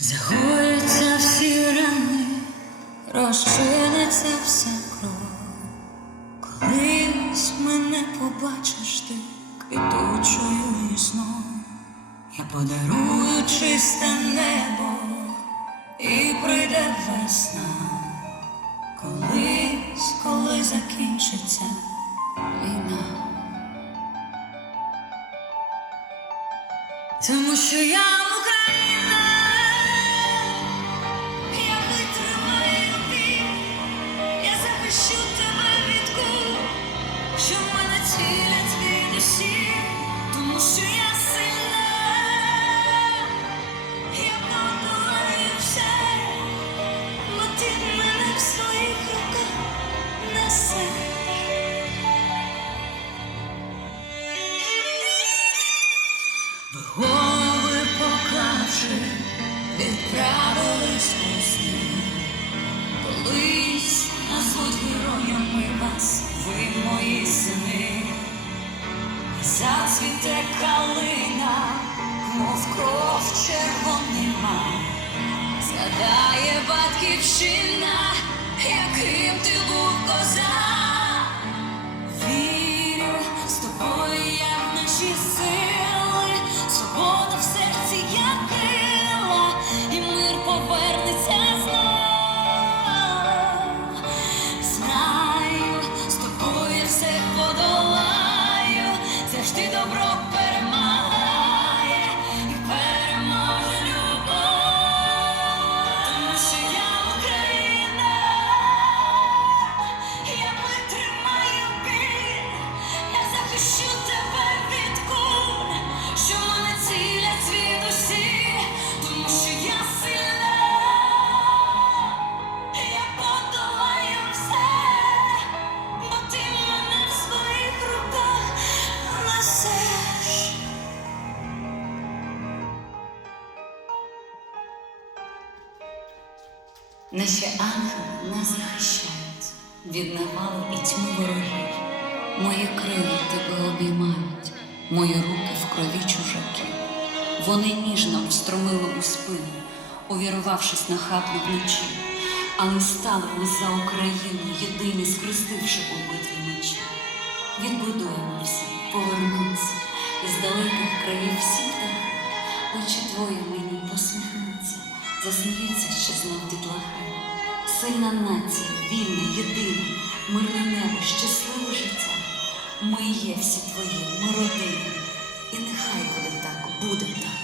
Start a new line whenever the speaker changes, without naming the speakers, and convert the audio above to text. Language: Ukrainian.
Загоїться всі рани, розчиниться вся кров. Колись мене побачиш ти квітучою і. Я подарую чисте небо і прийде весна. Колись, коли закінчиться війна. Тому що я що мене цілять від тому що я сильна, я подолаю все, бо ти мене в своїх руках несеш. Голови поклавши, відправились Калина, мов кров червонима. Згадає батьківщина, Наші ангели нас захищають від навалу і тьми ворогів. Мої крила тебе обіймають, мої руки в крові чужаків. Вони ніжно встромили у спину, увірувавшись нахабно вночі, але стали ми за Україну, єдині схрестивши у мечі. Відбудуємо всі, повернуться із далеких країв всі птахи. Очі твої мені засміються ще знов дітлахи. Сильна нація, вільна, єдина, мирне небо, щасливе життя. Ми є всі твої, ми родини. І нехай буде так, буде так.